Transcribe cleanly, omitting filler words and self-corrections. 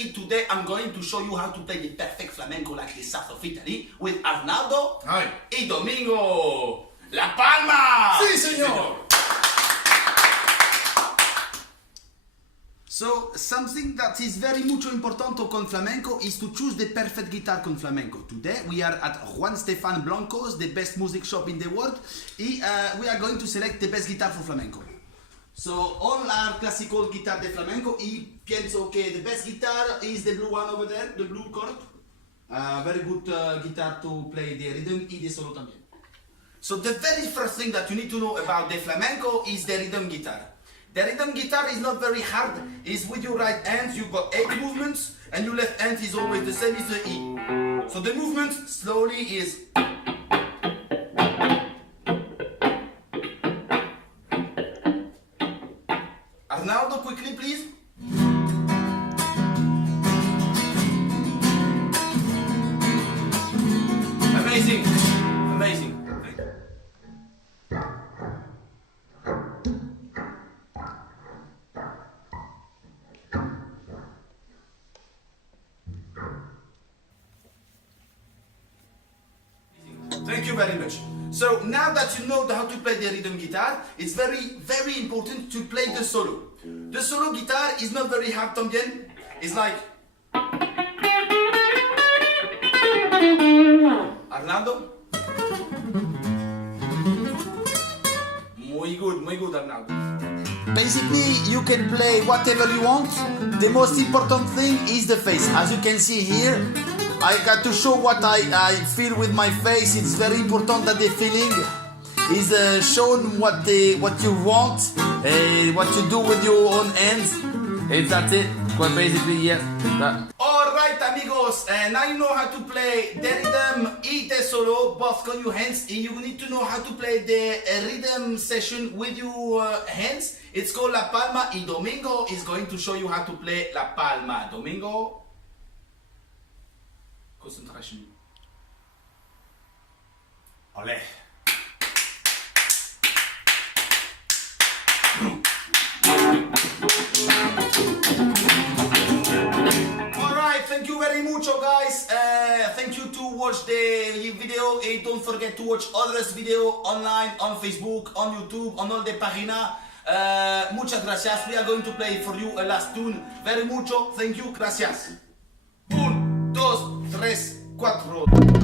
it today. I'm going to show you how to play the perfect flamenco like the south of Italy with Arnaud y Domingo. La Palma! Sí, señor! So, something that is very mucho importante con flamenco is to choose the perfect guitar con flamenco. Today we are at Juan Stefan Blanco's, the best music shop in the world, and we are going to select the best guitar for flamenco. So, all our classical guitar de flamenco, y pienso que the best guitar is the blue one over there, the blue chord. Very good guitar to play the rhythm y the solo también. So, the very first thing that you need to know about the flamenco is the rhythm guitar. The rhythm guitar is not very hard. It's with your right hand, you've got 8 movements, and your left hand is always the same, it's the E. So the movement slowly is... Arnaldo, quickly please. Amazing, amazing. Thank you very much. So now that you know how to play the rhythm guitar, it's very, very important to play the solo. The solo guitar is not very hard también. It's like... Arnaldo? Muy good, Arnaldo. Basically, you can play whatever you want. The most important thing is the face. As you can see here, I got to show what I feel with my face. It's very important that the feeling is shown what you want, what you do with your own hands. That's it. Well, basically, yes. Alright, amigos. Now you know how to play the rhythm y the solo, both con your hands. You need to know how to play the rhythm session with your hands. It's called La Palma, y Domingo is going to show you how to play La Palma. Domingo. Concentration. Ole. Alright, thank you very mucho guys. Thank you to watch the video and don't forget to watch others video online on Facebook, on YouTube, on all the página. Muchas gracias. We are going to play for you a last tune. Very mucho. Thank you. Gracias. 1, 2, 3, 4.